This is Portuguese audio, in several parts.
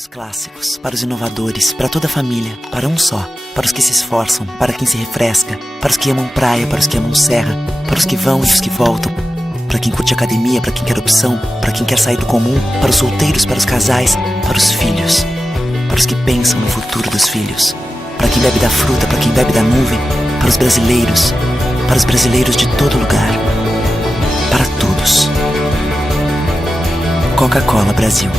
os clássicos, para os inovadores, para toda a família, para um só, para os que se esforçam, para quem se refresca, para os que amam praia, para os que amam serra, para os que vão e os que voltam, para quem curte academia, para quem quer opção, para quem quer sair do comum, para os solteiros, para os casais, para os filhos, para os que pensam no futuro dos filhos, para quem bebe da fruta, para quem bebe da nuvem, para os brasileiros de todo lugar, para todos. Coca-Cola Brasil.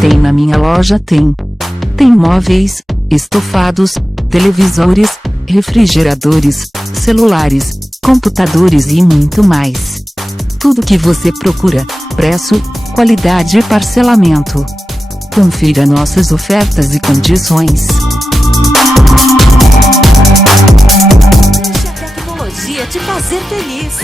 Tem na minha loja, tem móveis, estofados, televisores, refrigeradores, celulares, computadores e muito mais. Tudo que você procura, preço, qualidade e parcelamento. Confira nossas ofertas e condições. Deixe a tecnologia te fazer feliz.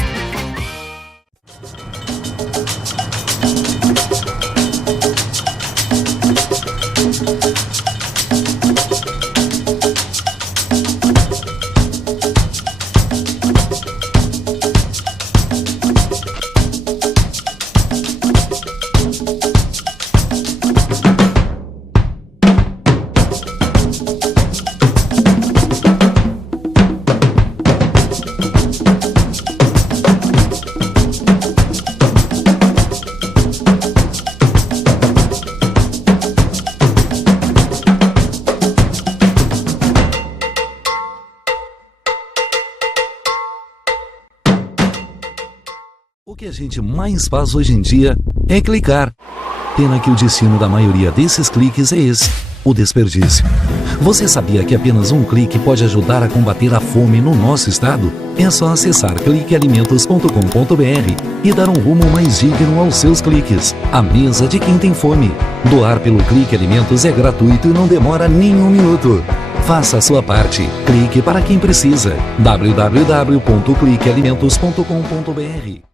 O que a gente mais faz hoje em dia é clicar. Pena que o destino da maioria desses cliques é esse, o desperdício. Você sabia que apenas um clique pode ajudar a combater a fome no nosso estado? É só acessar cliquealimentos.com.br e dar um rumo mais digno aos seus cliques. A mesa de quem tem fome. Doar pelo Clique Alimentos é gratuito e não demora nem um minuto. Faça a sua parte. Clique para quem precisa. www.cliquealimentos.com.br.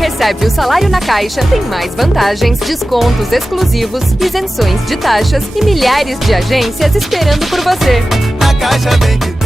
Recebe o salário na Caixa, tem mais vantagens, descontos exclusivos, isenções de taxas e milhares de agências esperando por você. A Caixa vem que tem.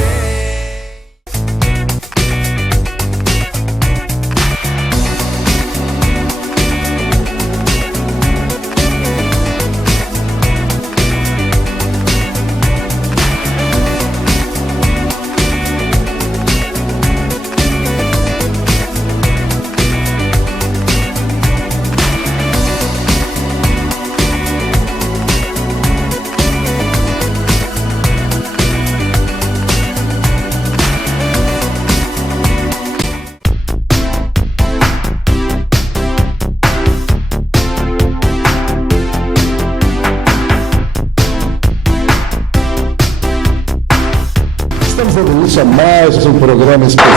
Estamos dando início a mais um programa especial,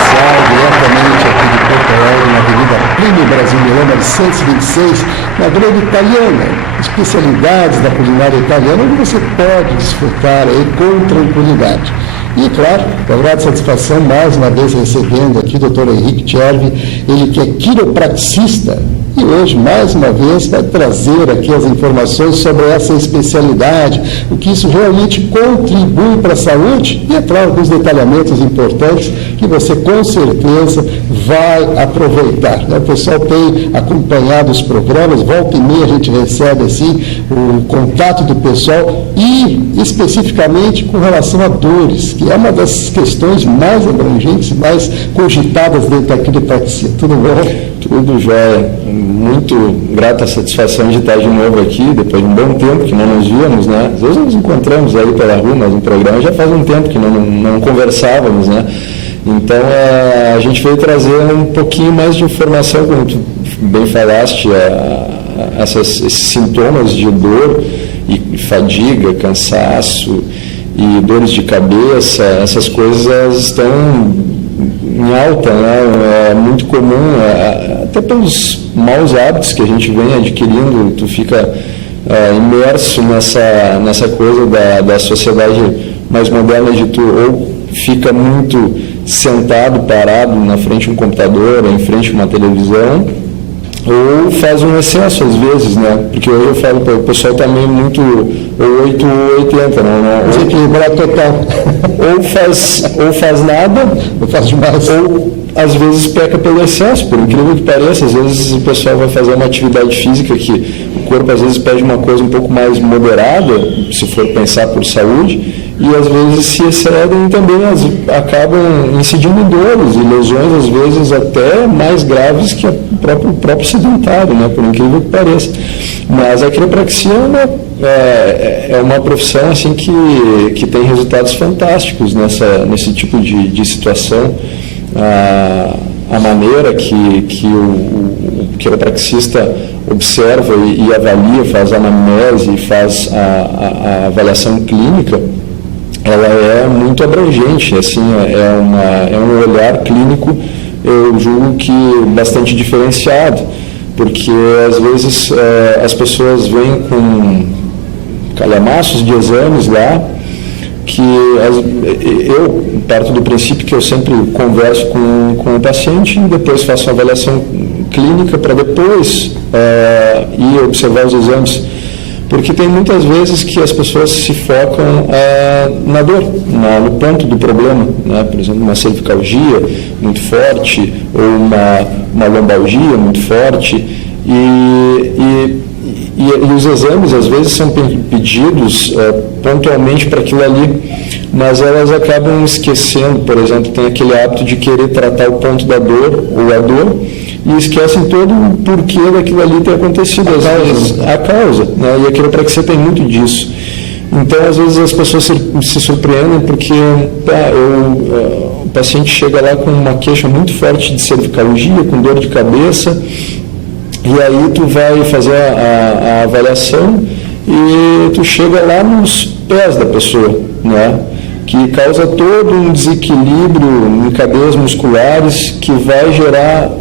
diretamente aqui de Porto Alegre, na Avenida Plínio Brasiliana, 926, na Grande Italiana. Especialidades da culinária italiana, onde você pode desfrutar aí com tranquilidade. E, claro, com a grande satisfação, mais uma vez recebendo aqui o Dr. Henrique Cervi, ele que é quiropraxista, e hoje, mais uma vez, vai trazer aqui as informações sobre essa especialidade, o que isso realmente contribui para a saúde, e, é claro, com os detalhamentos importantes que você, com certeza, vai aproveitar. O pessoal tem acompanhado os programas, volta e meia a gente recebe, assim, o contato do pessoal, e, especificamente, com relação a dores, que é uma das questões mais abrangentes, mais cogitadas dentro da quiropraxia. Tudo bom? Tudo jóia. Muito grata a satisfação de estar de novo aqui, depois de um bom tempo que não nos víamos, né? Às vezes nos encontramos aí pela rua, mas no programa já faz um tempo que não conversávamos, né? Então, a gente veio trazer um pouquinho mais de informação, como tu bem falaste, esses sintomas de dor e fadiga, cansaço e dores de cabeça, essas coisas estão em alta, né? É muito comum, até pelos maus hábitos que a gente vem adquirindo, tu fica imerso nessa coisa da sociedade mais moderna, de tu ou fica muito sentado, parado na frente de um computador, em frente a uma televisão, ou faz um excesso às vezes, né? Porque hoje eu falo para o pessoal também muito 8 ou 80, não? Desequilibrado total. Ou faz nada, ou faz demais. Ou às vezes peca pelo excesso, por incrível que pareça. Às vezes o pessoal vai fazer uma atividade física que o corpo às vezes pede uma coisa um pouco mais moderada, se for pensar por saúde, e às vezes se excedem e também acabam incidindo em dores e lesões, às vezes até mais graves que o próprio sedentário, né? Por incrível que pareça. Mas a quiropraxia é uma profissão assim, que tem resultados fantásticos nesse tipo de situação. A maneira que o quiropraxista observa e avalia, faz a anamnese e faz a avaliação clínica, ela é muito abrangente, assim, é um olhar clínico, eu julgo que bastante diferenciado, porque às vezes as pessoas vêm com calhamaços de exames lá, que eu parto do princípio que eu sempre converso com o paciente e depois faço uma avaliação clínica para depois ir observar os exames, porque tem muitas vezes que as pessoas se focam na dor, no ponto do problema, né? Por exemplo, uma cervicalgia muito forte ou uma lombalgia muito forte e os exames às vezes são pedidos pontualmente para aquilo ali, mas elas acabam esquecendo, por exemplo, tem aquele hábito de querer tratar o ponto da dor ou a dor e esquecem todo o porquê daquilo ali ter acontecido, às vezes a causa, né? E a quiropraxia tem muito disso. Então, às vezes as pessoas se surpreendem porque o paciente chega lá com uma queixa muito forte de cervicalgia, com dor de cabeça, e aí tu vai fazer a avaliação e tu chega lá nos pés da pessoa, né? Que causa todo um desequilíbrio em cadeias musculares que vai gerar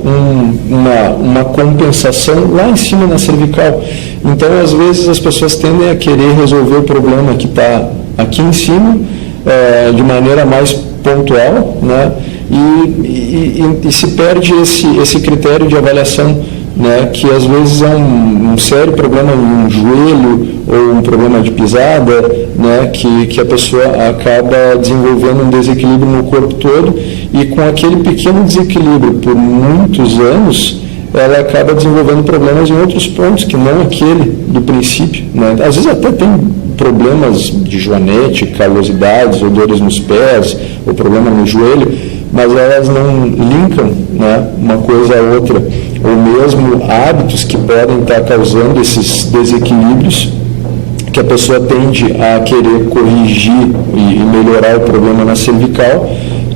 uma compensação lá em cima na cervical. Então, às vezes, as pessoas tendem a querer resolver o problema que está aqui em cima de maneira mais pontual, né? E se perde esse critério de avaliação, né, que às vezes é um sério problema em um joelho ou um problema de pisada, né, que a pessoa acaba desenvolvendo um desequilíbrio no corpo todo e com aquele pequeno desequilíbrio por muitos anos ela acaba desenvolvendo problemas em outros pontos que não aquele do princípio, né? Às vezes até tem problemas de joanete, calosidades ou dores nos pés ou problema no joelho, mas elas não linkam, né, uma coisa a outra, ou mesmo hábitos que podem estar causando esses desequilíbrios que a pessoa tende a querer corrigir e melhorar o problema na cervical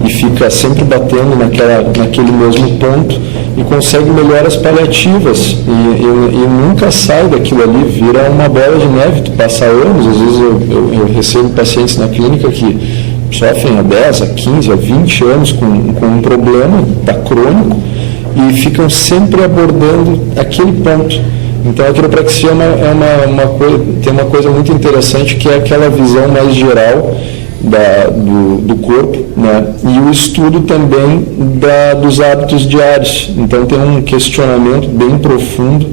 e fica sempre batendo naquele mesmo ponto e consegue melhoras paliativas e nunca sai daquilo ali, vira uma bola de neve, tu passa anos, às vezes eu recebo pacientes na clínica que sofrem há 10, a 15, a 20 anos com um problema, está crônico, e ficam sempre abordando aquele ponto. Então a quiropraxia tem uma coisa muito interessante, que é aquela visão mais geral do corpo, né? E o estudo também dos hábitos diários. Então tem um questionamento bem profundo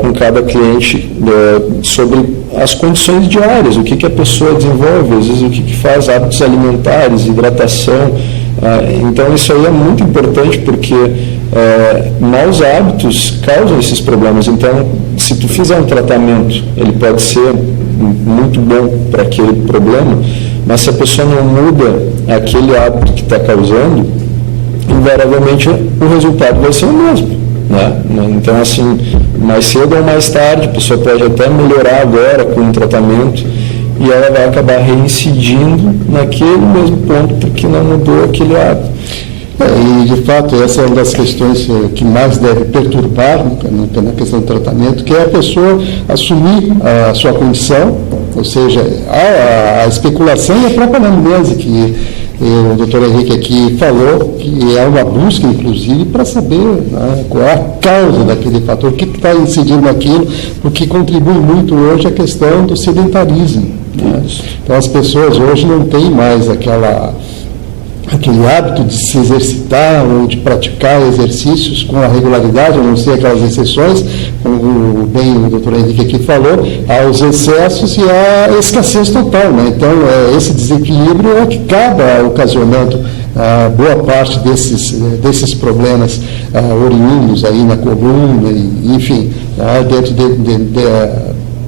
com cada cliente sobre as condições diárias, o que a pessoa desenvolve, às vezes o que faz, hábitos alimentares, hidratação. Então isso aí é muito importante porque maus hábitos causam esses problemas. Então, se tu fizer um tratamento, ele pode ser muito bom para aquele problema, mas se a pessoa não muda aquele hábito que está causando, invariavelmente o resultado vai ser o mesmo, né? Então, assim, mais cedo ou mais tarde, a pessoa pode até melhorar agora com um tratamento e ela vai acabar reincidindo naquele mesmo ponto porque não mudou aquele hábito. E, de fato, essa é uma das questões que mais deve perturbar na questão do tratamento, que é a pessoa assumir a sua condição, ou seja, a especulação e a própria anamnese, que o doutor Henrique aqui falou, que é uma busca, inclusive, para saber, né, qual é a causa daquele fator, o que está incidindo naquilo, porque contribui muito hoje a questão do sedentarismo. Né? Então, as pessoas hoje não têm mais aquele hábito de se exercitar ou de praticar exercícios com a regularidade, a não ser aquelas exceções, como bem o doutor Henrique aqui falou, aos excessos e à escassez total. Né? Então, esse desequilíbrio é o que acaba ocasionando boa parte desses problemas oriundos aí na coluna, enfim, dentro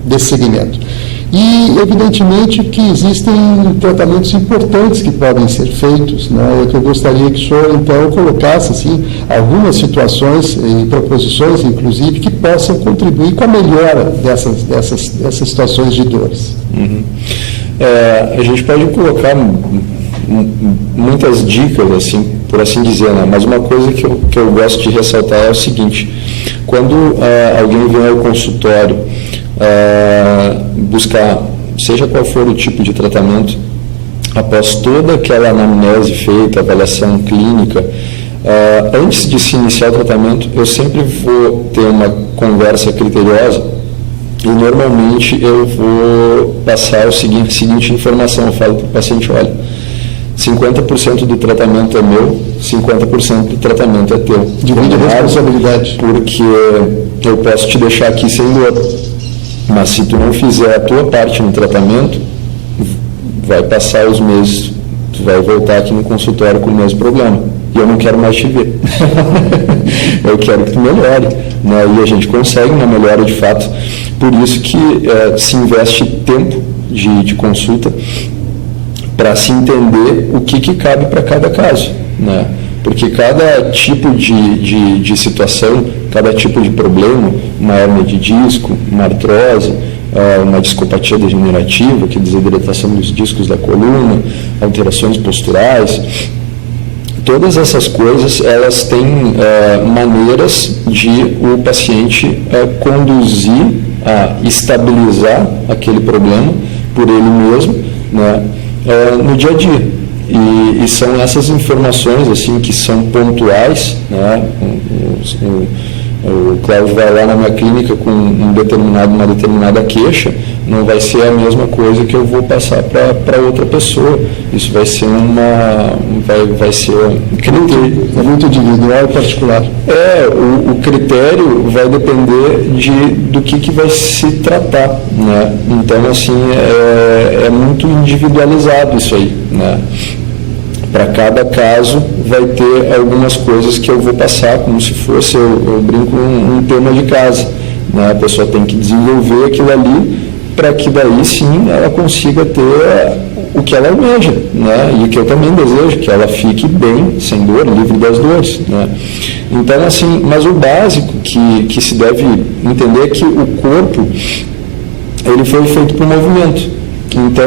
desse segmento. E, evidentemente, que existem tratamentos importantes que podem ser feitos, né? Eu gostaria que o senhor, então, colocasse assim, algumas situações e proposições, inclusive, que possam contribuir com a melhora dessas situações de dores. Uhum. A gente pode colocar muitas dicas, assim, por assim dizer, né? Mas uma coisa que eu gosto de ressaltar é o seguinte: quando alguém vem ao consultório buscar, seja qual for o tipo de tratamento, após toda aquela anamnese feita, avaliação clínica, antes de se iniciar o tratamento, eu sempre vou ter uma conversa criteriosa e normalmente eu vou passar a seguinte informação. Eu falo para o paciente: olha, 50% do tratamento é meu, 50% do tratamento é teu. Divide a responsabilidade. Porque eu posso te deixar aqui sem dor, mas se tu não fizer a tua parte no tratamento, vai passar os meses, tu vai voltar aqui no consultório com o mesmo problema. E eu não quero mais te ver. Eu quero que tu melhore. Né? E a gente consegue uma melhora de fato. Por isso que se investe tempo de consulta para se entender o que cabe para cada caso. Né? Porque cada tipo de situação, cada tipo de problema, uma hérnia de disco, uma artrose, uma discopatia degenerativa, que é a desidratação dos discos da coluna, alterações posturais, todas essas coisas, elas têm maneiras de o paciente conduzir a estabilizar aquele problema por ele mesmo, né, no dia a dia. E são essas informações assim que são pontuais, né? O Cláudio vai lá na minha clínica com uma determinada queixa, não vai ser a mesma coisa que eu vou passar para outra pessoa. Isso vai ser vai ser um critério. É muito individual e particular. O critério vai depender do que vai se tratar, né? Então, assim, é muito individualizado isso aí, né? Para cada caso vai ter algumas coisas que eu vou passar como se fosse, eu brinco, um tema de casa. Né? A pessoa tem que desenvolver aquilo ali para que daí sim ela consiga ter o que ela almeja, né? E o que eu também desejo, que ela fique bem, sem dor, livre das dores. Né? Então, assim, mas o básico que se deve entender é que o corpo ele foi feito para o movimento. Então,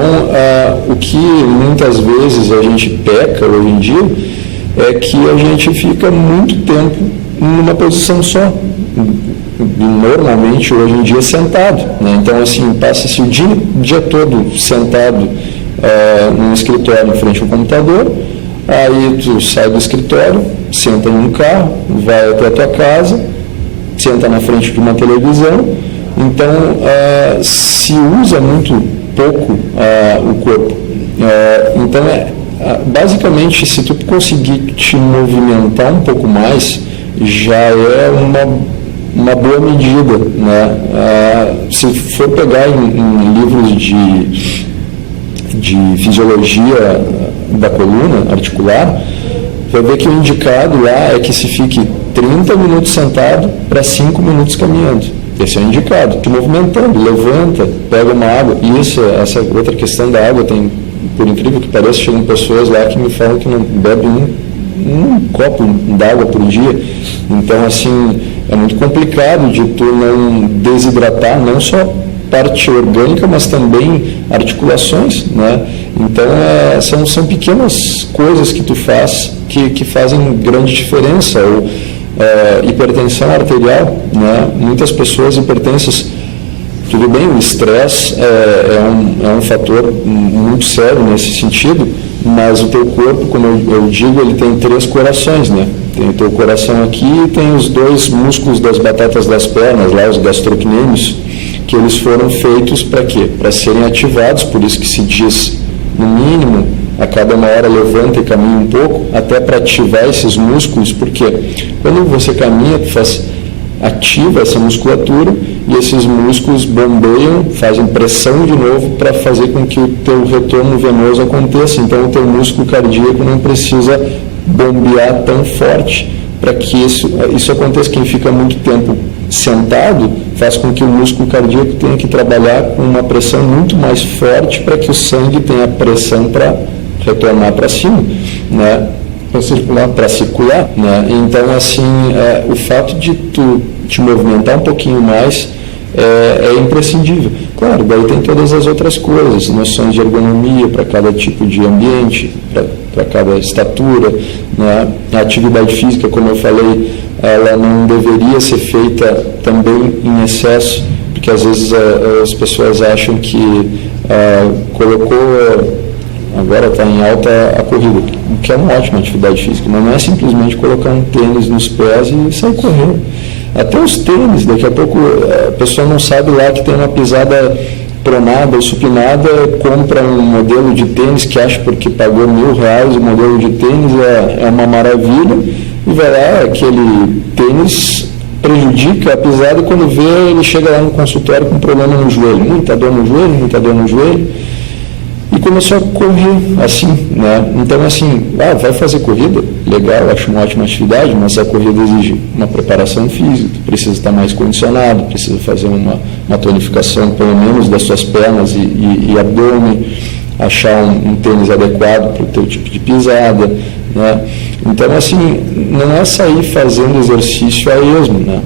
o que muitas vezes a gente peca hoje em dia é que a gente fica muito tempo numa posição só. Normalmente, hoje em dia, sentado. Né? Então, assim, passa-se o dia todo sentado num escritório em frente ao computador, aí tu sai do escritório, senta em um carro, vai até a tua casa, senta na frente de uma televisão. Então, se usa muito pouco o corpo. Então, basicamente, se tu conseguir te movimentar um pouco mais, já é uma boa medida. Né? Se for pegar em livros de fisiologia da coluna articular, vai ver que o indicado lá é que se fique 30 minutos sentado para 5 minutos caminhando. Esse é o indicado, te movimentando, levanta, pega uma água. E essa outra questão da água, tem, por incrível que pareça, chegam pessoas lá que me falam que não bebem um copo d'água por dia. Então, assim, é muito complicado de tu não desidratar, não só parte orgânica, mas também articulações, né? Então, são pequenas coisas que tu faz que fazem grande diferença. Ou hipertensão arterial, né? Muitas pessoas hipertensas, tudo bem, o estresse é um fator muito sério nesse sentido, mas o teu corpo, como eu digo, ele tem 3 corações, né? Tem o teu coração aqui e tem os 2 músculos das batatas das pernas, lá os gastrocnêmios, que eles foram feitos para quê? Para serem ativados, por isso que se diz, no mínimo, a cada 1 hora levanta e caminha um pouco, até para ativar esses músculos, porque quando você caminha, ativa essa musculatura e esses músculos bombeiam, fazem pressão de novo para fazer com que o teu retorno venoso aconteça. Então o teu músculo cardíaco não precisa bombear tão forte para que isso aconteça. Quem fica muito tempo sentado faz com que o músculo cardíaco tenha que trabalhar com uma pressão muito mais forte para que o sangue tenha pressão para retornar para cima, né? Para circular, né? Então, assim, o fato de tu te movimentar um pouquinho mais é imprescindível. Claro, daí tem todas as outras coisas, noções de ergonomia para cada tipo de ambiente, para cada estatura, né? A atividade física, como eu falei, ela não deveria ser feita também em excesso, porque às vezes as pessoas acham que agora está em alta a corrida, o que é uma ótima atividade física, mas não é simplesmente colocar um tênis nos pés e sair correndo. Até os tênis, daqui a pouco a pessoa não sabe lá que tem uma pisada pronada ou supinada, compra um modelo de tênis que acha porque pagou R$1.000 o modelo de tênis é uma maravilha, e vai lá, aquele tênis prejudica a pisada, e quando vê, ele chega lá no consultório com problema no joelho, muita dor no joelho, e começou a correr assim, né? Então, assim, vai fazer corrida? Legal, acho uma ótima atividade, mas a corrida exige uma preparação física, tu precisa estar mais condicionado, precisa fazer uma tonificação, pelo menos, das suas pernas e abdômen, achar um tênis adequado para o teu tipo de pisada, né? Então, assim, não é sair fazendo exercício a esmo, né?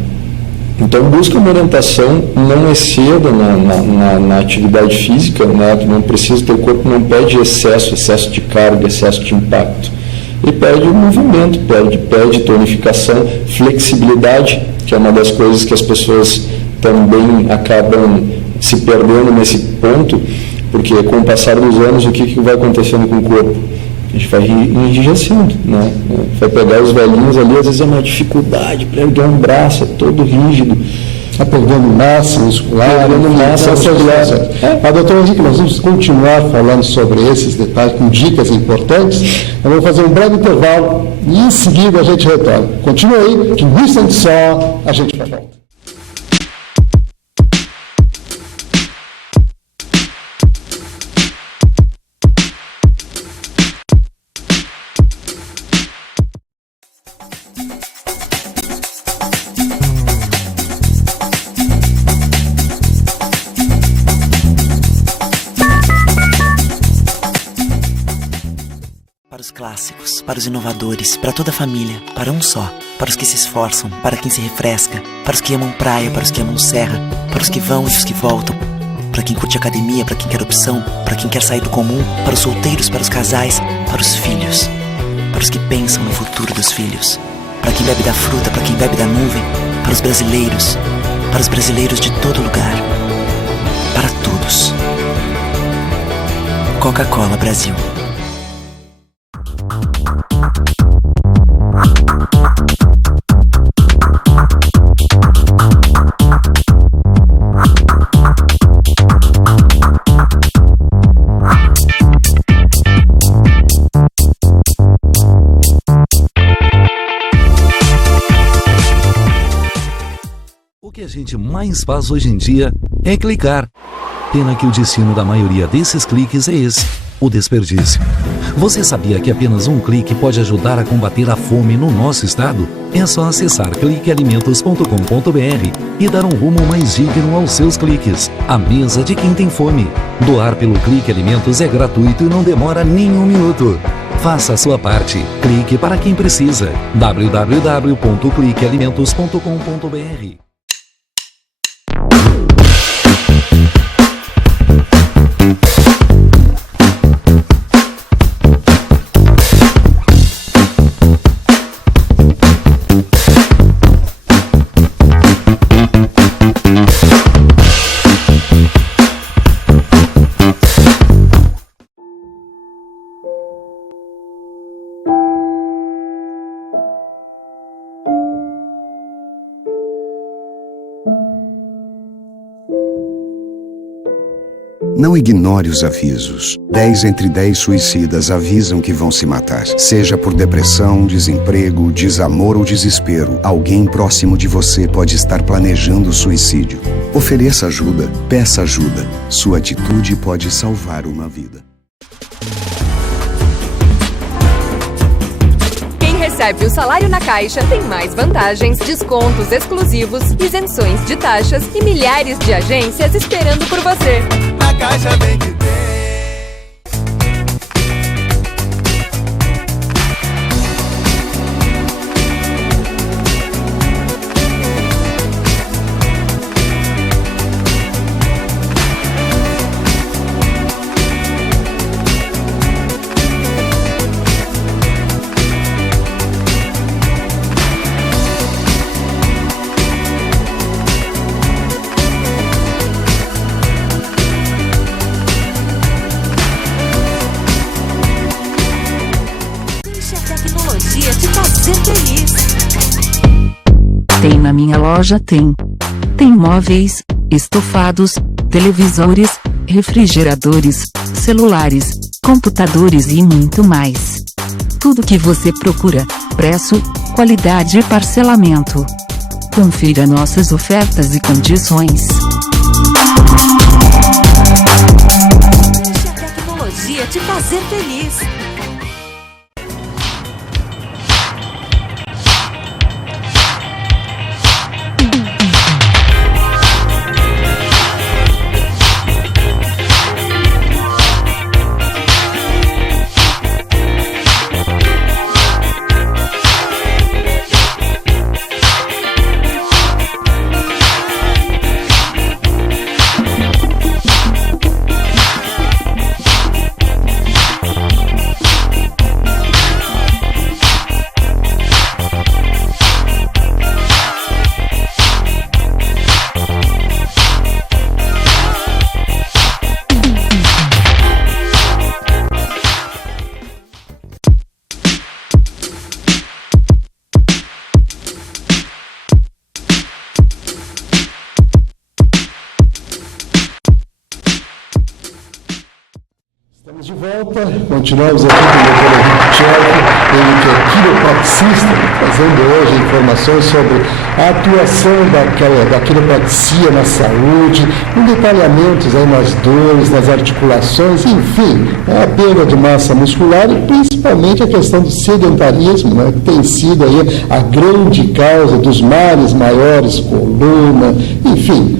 Então, busca uma orientação, não exceda na atividade física, né? Tu não precisa, teu corpo não pede excesso de carga, excesso de impacto. Ele pede movimento, pede tonificação, flexibilidade, que é uma das coisas que as pessoas também acabam se perdendo nesse ponto, porque com o passar dos anos, o que vai acontecendo com o corpo? A gente vai enrijecendo, né? Vai pegar os velhinhos ali, às vezes é uma dificuldade para erguer um braço, é todo rígido. Está perdendo massa muscular. Mas, doutor Henrique, nós vamos continuar falando sobre esses detalhes, com dicas importantes. Eu vou fazer um breve intervalo e em seguida a gente retorna. Continua aí, que um instante só a gente vai voltar. Para os clássicos, para os inovadores, para toda a família, para um só. Para os que se esforçam, para quem se refresca, para os que amam praia, para os que amam serra, para os que vão e os que voltam, para quem curte academia, para quem quer opção, para quem quer sair do comum, para os solteiros, para os casais, para os filhos, para os que pensam no futuro dos filhos, para quem bebe da fruta, para quem bebe da nuvem, para os brasileiros de todo lugar, para todos. Coca-Cola Brasil. O que a gente mais faz hoje em dia é clicar. Pena que o destino da maioria desses cliques é esse, o desperdício. Você sabia que apenas um clique pode ajudar a combater a fome no nosso estado? É só acessar cliquealimentos.com.br e dar um rumo mais digno aos seus cliques. A mesa de quem tem fome. Doar pelo Clique Alimentos é gratuito e não demora nem um minuto. Faça a sua parte. Clique para quem precisa. www.cliquealimentos.com.br Não ignore os avisos. 10 entre 10 suicidas avisam que vão se matar. Seja por depressão, desemprego, desamor ou desespero, alguém próximo de você pode estar planejando suicídio. Ofereça ajuda, peça ajuda. Sua atitude pode salvar uma vida. Quem recebe o salário na Caixa tem mais vantagens, descontos exclusivos, isenções de taxas e milhares de agências esperando por você. Na Caixa Vem que tem. Te fazer feliz. Tem na minha loja, tem. Tem móveis, estofados, televisores, refrigeradores, celulares, computadores e muito mais. Tudo que você procura, preço, qualidade e parcelamento. Confira nossas ofertas e condições. Deixa a tecnologia te fazer feliz. Estamos de volta, continuamos aqui com o Dr. Henrique Tcheco, ele que é quiropraxista, trazendo hoje informações sobre a atuação da quiropraxia na saúde, com detalhamentos aí nas dores, nas articulações, enfim, a perda de massa muscular e principalmente a questão do sedentarismo, né, que tem sido aí a grande causa dos males maiores, coluna, enfim,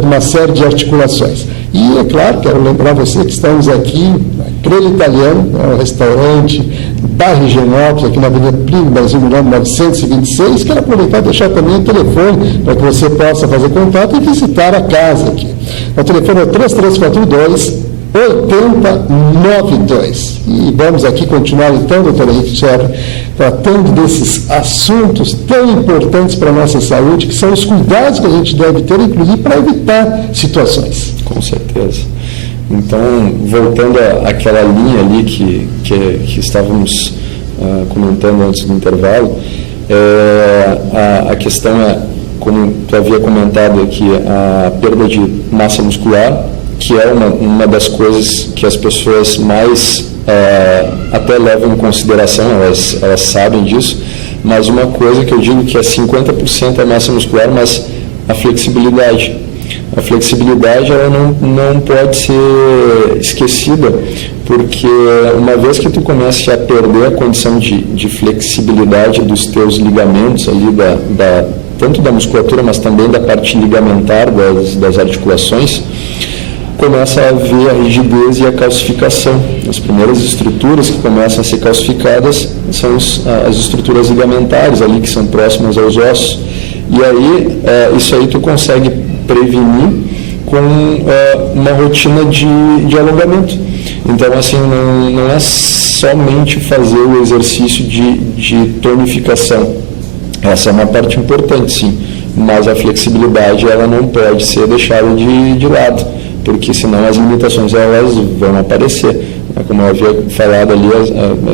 de uma série de articulações. E, é claro, quero lembrar você que estamos aqui na Grelha Italiano, um restaurante no bairro Higienópolis, aqui na Avenida Plínio Brasil Milano 926. Quero aproveitar e deixar também o telefone para que você possa fazer contato e visitar a casa aqui. O telefone é 3342-8092. E vamos aqui continuar então, doutor Henrique Tcheco, tratando desses assuntos tão importantes para a nossa saúde, que são os cuidados que a gente deve ter, inclusive, para evitar situações. Com certeza. Então, voltando àquela linha ali que estávamos comentando antes do intervalo, a questão é, como tu havia comentado aqui, a perda de massa muscular, que é uma das coisas que as pessoas mais até levam em consideração, elas sabem disso, mas uma coisa que eu digo que é 50% a massa muscular, mas a flexibilidade. A flexibilidade ela não pode ser esquecida, porque uma vez que tu começa a perder a condição de flexibilidade dos teus ligamentos ali, tanto da musculatura, mas também da parte ligamentar das articulações, começa a haver a rigidez e a calcificação. As primeiras estruturas que começam a ser calcificadas são as estruturas ligamentares ali, que são próximas aos ossos. E aí, isso aí tu consegue prevenir com uma rotina de alongamento. Então, assim, não é somente fazer o exercício de tonificação. Essa é uma parte importante, sim. mas a flexibilidade ela não pode ser deixada de lado, porque senão as limitações elas vão aparecer. Como eu havia falado ali,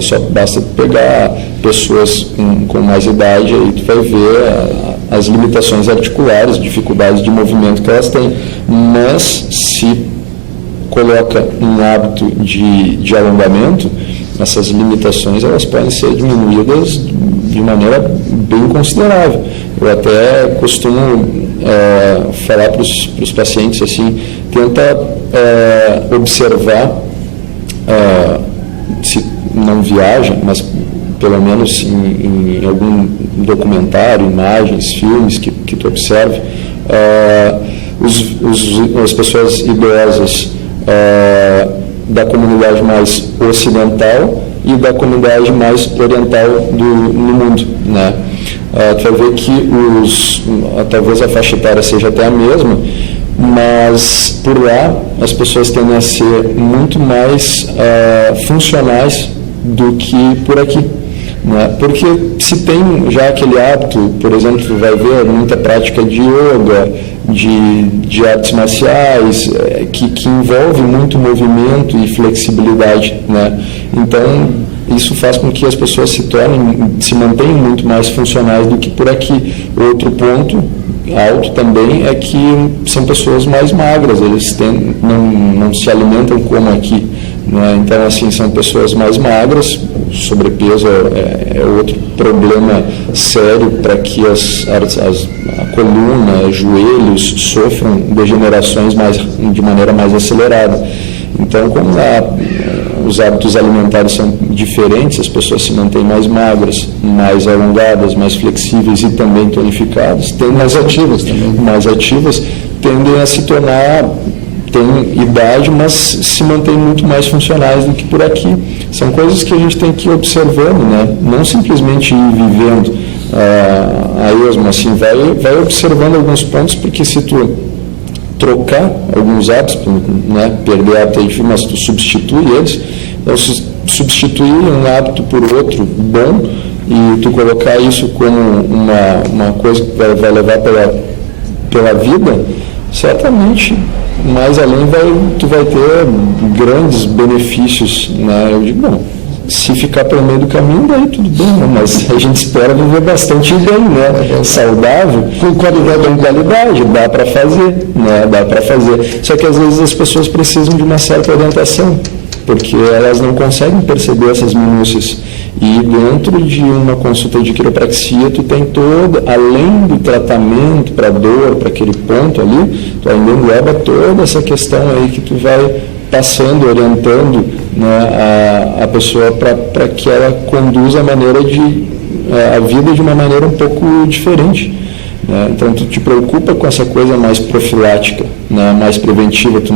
só basta pegar pessoas com mais idade, aí tu vai ver as limitações articulares, dificuldades de movimento que elas têm. Mas se coloca um hábito de alongamento, essas limitações elas podem ser diminuídas de maneira bem considerável. Eu até costumo falar para os pacientes assim, tenta observar, se não viaja, mas pelo menos em algum documentário, imagens, filmes que tu observe, as pessoas idosas da comunidade mais ocidental e da comunidade mais oriental no mundo, né? Tu vai ver que talvez a faixa etária seja até a mesma, mas por lá as pessoas tendem a ser muito mais funcionais do que por aqui, né? Porque se tem já aquele hábito, por exemplo, tu vai ver muita prática de yoga, de artes marciais, que envolve muito movimento e flexibilidade, né? Então isso faz com que as pessoas se mantenham muito mais funcionais do que por aqui. Outro ponto alto também é que são pessoas mais magras, eles não se alimentam como aqui, né? Então assim, são pessoas mais magras. Sobrepeso é outro problema sério para que a coluna, joelhos sofram degenerações de maneira mais acelerada. Então, como os hábitos alimentares são diferentes, as pessoas se mantêm mais magras, mais alongadas, mais flexíveis e também tonificadas, mais ativas, tendem a se tornar, têm idade, mas se mantêm muito mais funcionais do que por aqui. São coisas que a gente tem que ir observando, né? Não simplesmente ir vivendo a esmo, assim, vai observando alguns pontos, porque se tu trocar alguns hábitos, né, perder hábito é difícil, mas tu substitui eles, então substituir um hábito por outro bom e tu colocar isso como uma coisa que vai levar pela vida, certamente mais além tu vai ter grandes benefícios, né? Eu digo, bom, se ficar pelo meio do caminho, daí tudo bem, né? Mas a gente espera viver bastante bem, né? Saudável, com qualidade, dá para fazer, né? Dá para fazer. Só que às vezes as pessoas precisam de uma certa orientação, porque elas não conseguem perceber essas minúcias. E dentro de uma consulta de quiropraxia, tu tem além do tratamento para dor, para aquele ponto ali, tu ainda engloba toda essa questão aí que tu vai passando, orientando, né, a pessoa para que ela conduza a vida de uma maneira um pouco diferente. Né? Então, tu te preocupa com essa coisa mais profilática, né, mais preventiva, tu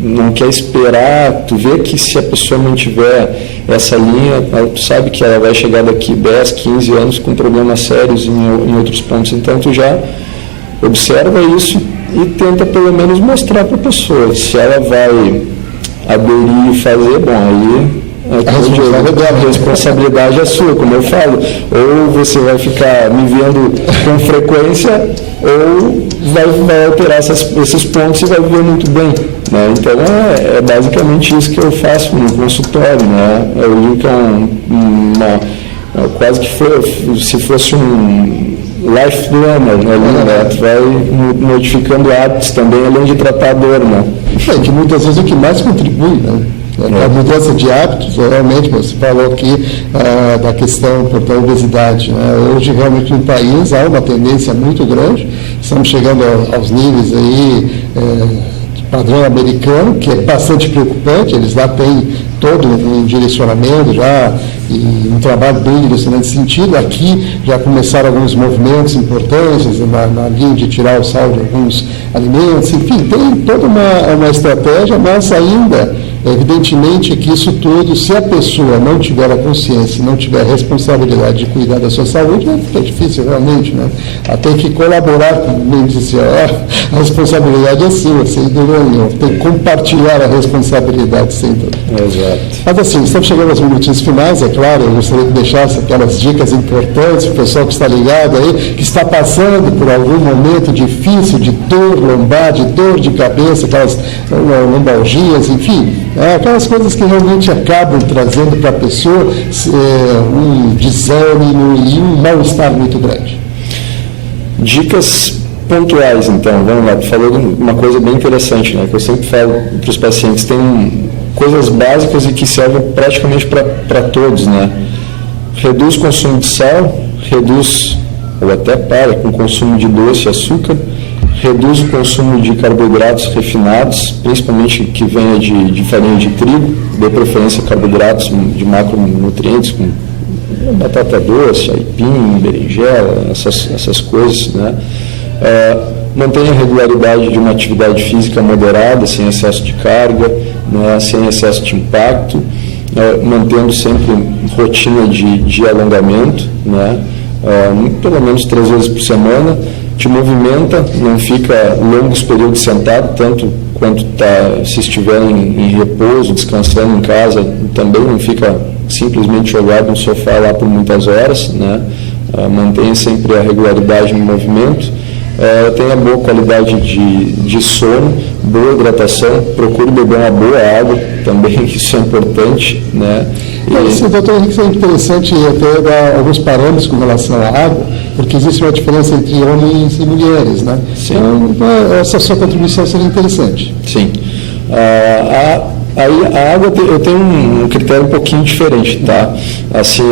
não quer esperar, tu vê que se a pessoa não tiver essa linha, tu sabe que ela vai chegar daqui 10, 15 anos com problemas sérios em outros pontos. Então, tu já observa isso e tenta pelo menos mostrar para a pessoa. Se ela vai aderir e fazer, bom, aí a responsabilidade é sua, como eu falo. Ou você vai ficar me vendo com frequência, ou vai alterar esses pontos e vai viver muito bem, né? Então é basicamente isso que eu faço no consultório, né? Eu digo que quase que se fosse um life planner, né? Tu vai modificando hábitos também, além de tratar a dor, né? Que muitas vezes é o que mais contribui, né? A mudança de hábitos, realmente, você falou aqui da questão da obesidade, né? Hoje, realmente, no país há uma tendência muito grande, estamos chegando aos níveis aí de padrão americano, que é bastante preocupante. Eles lá têm todo um direcionamento já, e um trabalho bem direcionado nesse sentido. Aqui já começaram alguns movimentos importantes na linha de tirar o sal de alguns alimentos, enfim, tem toda uma estratégia, mas ainda, evidentemente, que isso tudo, se a pessoa não tiver a consciência, não tiver a responsabilidade de cuidar da sua saúde, é difícil realmente, né? Tem que colaborar, como disse, a responsabilidade é sua, sem dúvida nenhuma, tem que compartilhar a responsabilidade, sem dúvida. Exato. Exato. Mas assim, estamos chegando aos minutinhos finais, é claro, eu gostaria que deixasse aquelas dicas importantes para o pessoal que está ligado aí, que está passando por algum momento difícil de dor lombar, de dor de cabeça, aquelas lombalgias, enfim, aquelas coisas que realmente acabam trazendo para a pessoa um desânimo e um mal-estar muito grande. Dicas pontuais, então, vamos lá, tu falou de uma coisa bem interessante, né, que eu sempre falo para os pacientes, tem coisas básicas e que servem praticamente para todos, né, reduz o consumo de sal, reduz, ou até para com o consumo de doce e açúcar, reduz o consumo de carboidratos refinados, principalmente que venha de farinha de trigo, de preferência carboidratos de macronutrientes, como batata doce, aipim, berinjela, essas coisas, né? Mantenha a regularidade de uma atividade física moderada, sem excesso de carga, né? Sem excesso de impacto, mantendo sempre rotina de alongamento, né? Pelo menos 3 vezes por semana, te movimenta, não fica longos períodos sentado, tanto quanto se estiver em repouso, descansando em casa, também não fica simplesmente jogado no sofá lá por muitas horas, né? Mantenha sempre a regularidade no movimento, tenha boa qualidade de sono, boa hidratação, procure beber uma boa água também, isso é importante, né? Doutor Henrique, é interessante até dar alguns parâmetros com relação à água, porque existe uma diferença entre homens e mulheres, né? Sim. Então, essa sua contribuição seria interessante. Sim. Aí a água, eu tenho um critério um pouquinho diferente, tá? Assim,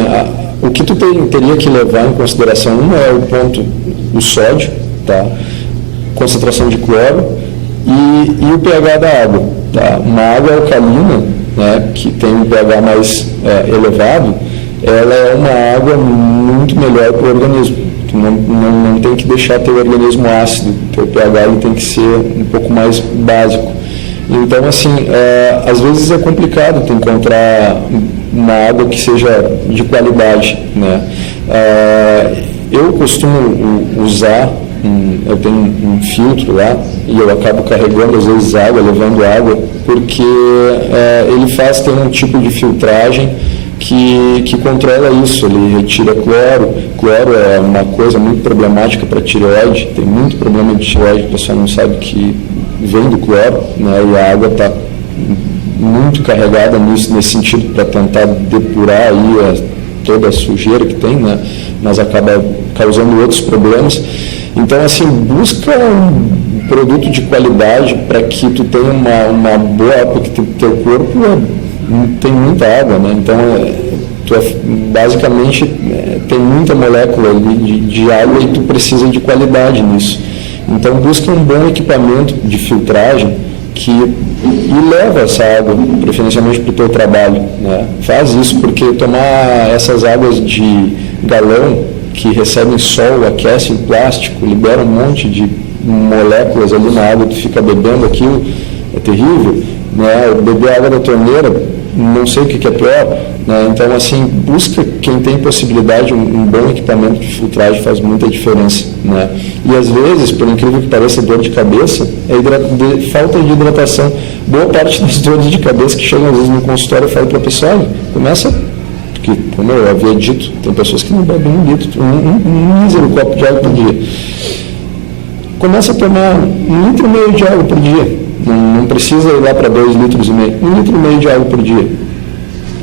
o que tu teria que levar em consideração, é o ponto, o sódio, tá? Concentração de cloro e o pH da água, tá? Uma água alcalina, né, que tem um pH mais elevado, ela é uma água muito melhor para o organismo. Tu não tem que deixar teu organismo ácido, teu pH ele tem que ser um pouco mais básico. Então, assim, às vezes é complicado tu encontrar uma água que seja de qualidade, né? Eu costumo usar, eu tenho um filtro lá e eu acabo carregando às vezes água, levando água, porque ele tem um tipo de filtragem que controla isso, ele retira cloro. Cloro é uma coisa muito problemática para a tireoide, tem muito problema de tireoide, o pessoal não sabe que vem do cloro, né, e a água está muito carregada nesse sentido para tentar depurar aí toda a sujeira que tem, né, mas acaba causando outros problemas. Então, assim, busca um produto de qualidade para que tu tenha uma boa água, porque teu corpo tem muita água, né? Então, basicamente tem muita molécula ali de água e tu precisa de qualidade nisso. Então, busca um bom equipamento de filtragem e leva essa água, preferencialmente para o teu trabalho, né? Faz isso, porque tomar essas águas de galão que recebem sol, aquecem o plástico, liberam um monte de moléculas ali na água, tu fica bebendo aquilo, é terrível, né? Beber água da torneira, não sei o que é pior, né? Então, assim, busca quem tem possibilidade, um bom equipamento de filtragem faz muita diferença, né? E às vezes, por incrível que pareça, dor de cabeça é falta de hidratação. Boa parte das dores de cabeça que chegam às vezes no consultório, eu falo para a pessoa, começa, porque, como eu havia dito, tem pessoas que não bebem um mísero copo de água por dia. Começa a tomar 1,5 litro de água por dia. Não precisa ir lá para 2,5 litros. 1,5 litro de água por dia.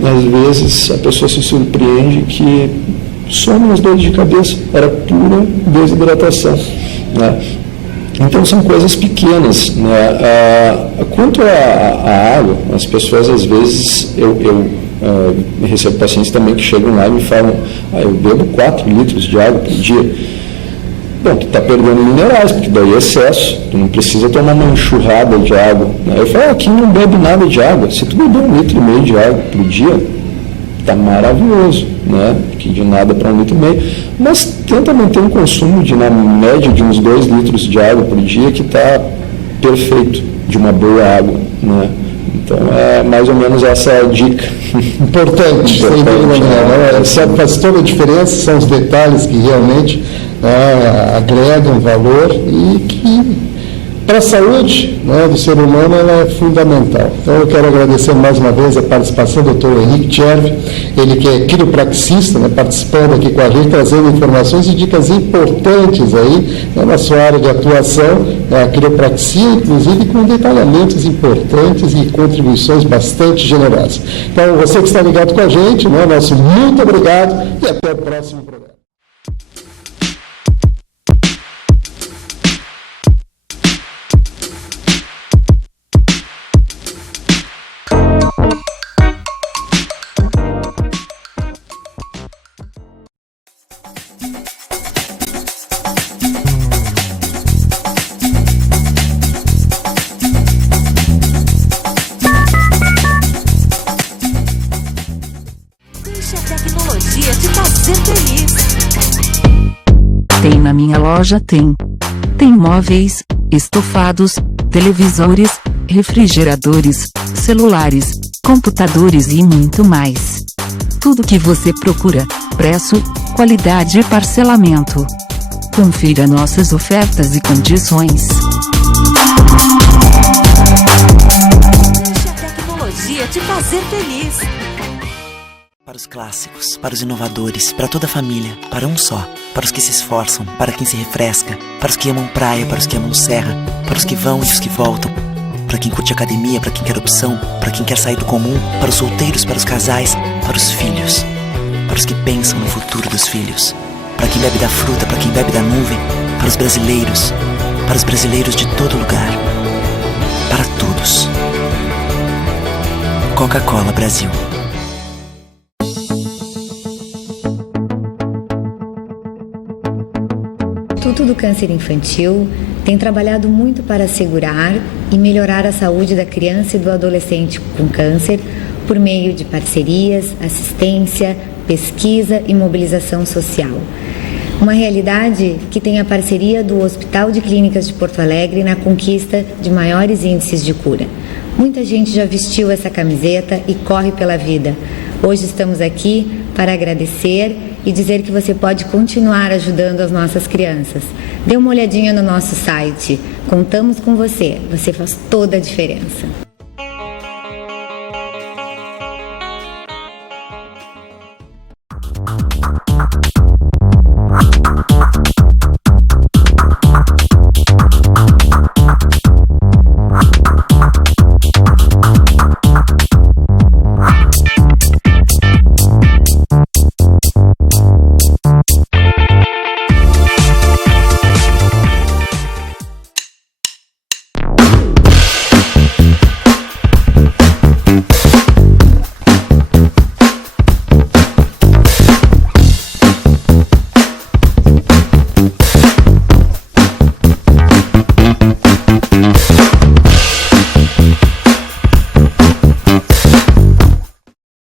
Às vezes a pessoa se surpreende que some as dores de cabeça. Era pura desidratação, né? Então são coisas pequenas, né? Quanto à água, as pessoas às vezes, eu recebo pacientes também que chegam lá e me falam, eu bebo 4 litros de água por dia. Bom, tu está perdendo minerais, porque daí é excesso, tu não precisa tomar uma enxurrada de água, né? Eu falo, aqui não bebe nada de água, se tu beber 1,5 litro de água por dia, está maravilhoso, né? Porque de nada para 1,5 litro, mas tenta manter um consumo na média de uns 2 litros de água por dia, que está perfeito, de uma boa água, né? Então, é mais ou menos essa a dica. Importante, sem dúvida nenhuma. Faz toda a diferença, são os detalhes que realmente agregam valor e que Para a saúde, né, do ser humano, ela é fundamental. Então, eu quero agradecer mais uma vez a participação do Dr. Henrique Tchervi, ele que é quiropraxista, né, participando aqui com a gente, trazendo informações e dicas importantes aí, né, na sua área de atuação, a quiropraxia, inclusive com detalhamentos importantes e contribuições bastante generosas. Então, você que está ligado com a gente, né, nosso muito obrigado e até o próximo programa. Deixe a tecnologia te fazer feliz. Tem na minha loja, tem. Tem móveis, estofados, televisores, refrigeradores, celulares, computadores e muito mais. Tudo que você procura, preço, qualidade e parcelamento. Confira nossas ofertas e condições. Deixe a tecnologia te fazer feliz. Para os clássicos, para os inovadores, para toda a família, para um só. Para os que se esforçam, para quem se refresca, para os que amam praia, para os que amam serra, para os que vão e os que voltam, para quem curte academia, para quem quer opção, para quem quer sair do comum, para os solteiros, para os casais, para os filhos, para os que pensam no futuro dos filhos, para quem bebe da fruta, para quem bebe da nuvem, para os brasileiros de todo lugar, para todos. Coca-Cola Brasil. O Instituto do Câncer Infantil tem trabalhado muito para assegurar e melhorar a saúde da criança e do adolescente com câncer por meio de parcerias, assistência, pesquisa e mobilização social. Uma realidade que tem a parceria do Hospital de Clínicas de Porto Alegre na conquista de maiores índices de cura. Muita gente já vestiu essa camiseta e corre pela vida. Hoje estamos aqui para agradecer e dizer que você pode continuar ajudando as nossas crianças. Dê uma olhadinha no nosso site. Contamos com você. Você faz toda a diferença.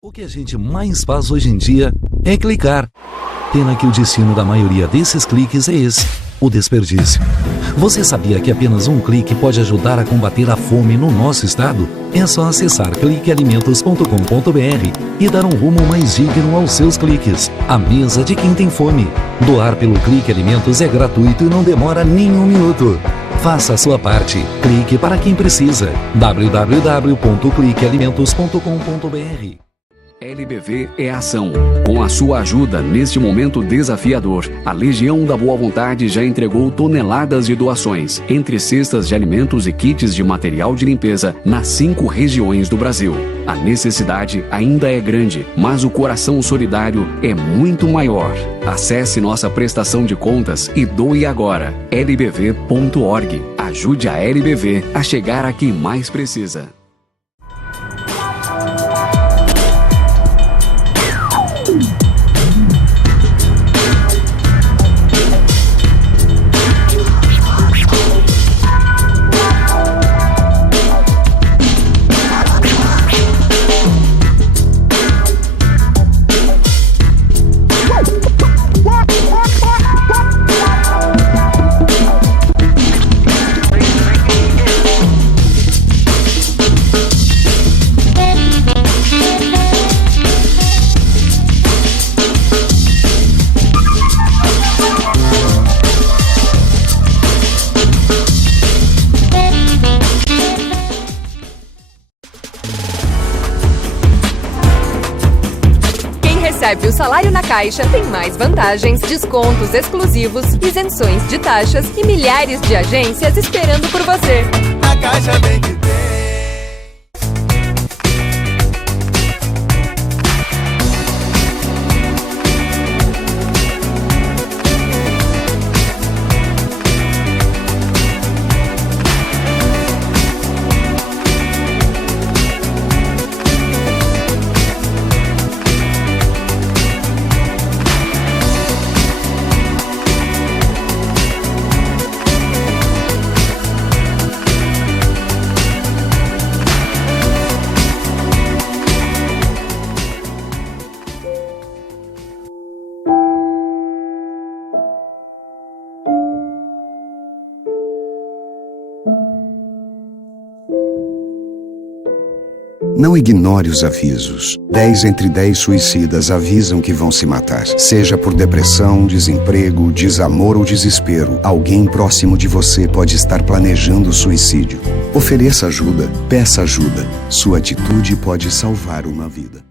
O que a gente mais faz hoje em dia é clicar. Pena que o destino da maioria desses cliques é esse, o desperdício. Você sabia que apenas um clique pode ajudar a combater a fome no nosso estado? É só acessar cliquealimentos.com.br e dar um rumo mais digno aos seus cliques. A mesa de quem tem fome. Doar pelo Clique Alimentos é gratuito e não demora nem um minuto. Faça a sua parte. Clique para quem precisa. www.cliquealimentos.com.br. LBV é ação. Com a sua ajuda neste momento desafiador, a Legião da Boa Vontade já entregou toneladas de doações, entre cestas de alimentos e kits de material de limpeza, nas 5 regiões do Brasil. A necessidade ainda é grande, mas o coração solidário é muito maior. Acesse nossa prestação de contas e doe agora. lbv.org. Ajude a LBV a chegar a quem mais precisa. Saiba, o salário na Caixa tem mais vantagens, descontos exclusivos, isenções de taxas e milhares de agências esperando por você. Na Caixa bem que tem. Não ignore os avisos. 10 entre 10 suicidas avisam que vão se matar. Seja por depressão, desemprego, desamor ou desespero, alguém próximo de você pode estar planejando suicídio. Ofereça ajuda, peça ajuda. Sua atitude pode salvar uma vida.